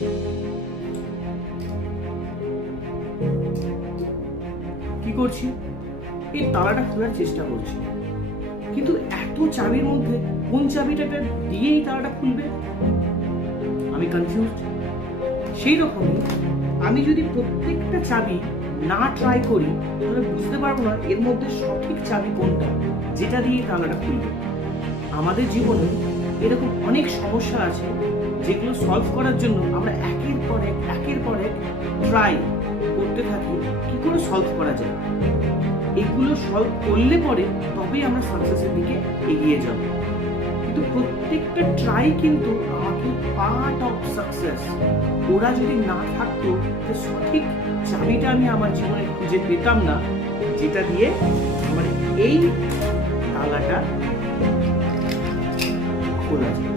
কি করছি, এই তালাটা খোলার চেষ্টা করছি, কিন্তু এত চাবির মধ্যে কোন চাবিটা দিয়েই তালাটা খুলবে, আমি কনফিউজ। সেই রকমই আমি যদি প্রত্যেকটা চাবি না ট্রাই করি তাহলে বুঝতে পারবো না এর মধ্যে সঠিক চাবি কোনটা যেটা দিয়ে তালাটা খুলবে। আমাদের জীবনে এরকম অনেক সমস্যা আছে যেগুলো সলভ করার জন্য আমরা একের পর এক ট্রাই করতে থাকি কি করে সলভ করা যায়। এগুলো সলভ করলে পরে তবেই আমরা সাকসেসের দিকে এগিয়ে যাব। কিন্তু প্রত্যেকটা ট্রাই কিন্তু আমাকে পার্ট অফ সাকসেস। ওরা যদি না থাকতো তো সঠিক চাবিটা আমি আমার জীবনে খুঁজে পেতাম না যেটা দিয়ে আমার এই তালাটা খোলা যায়।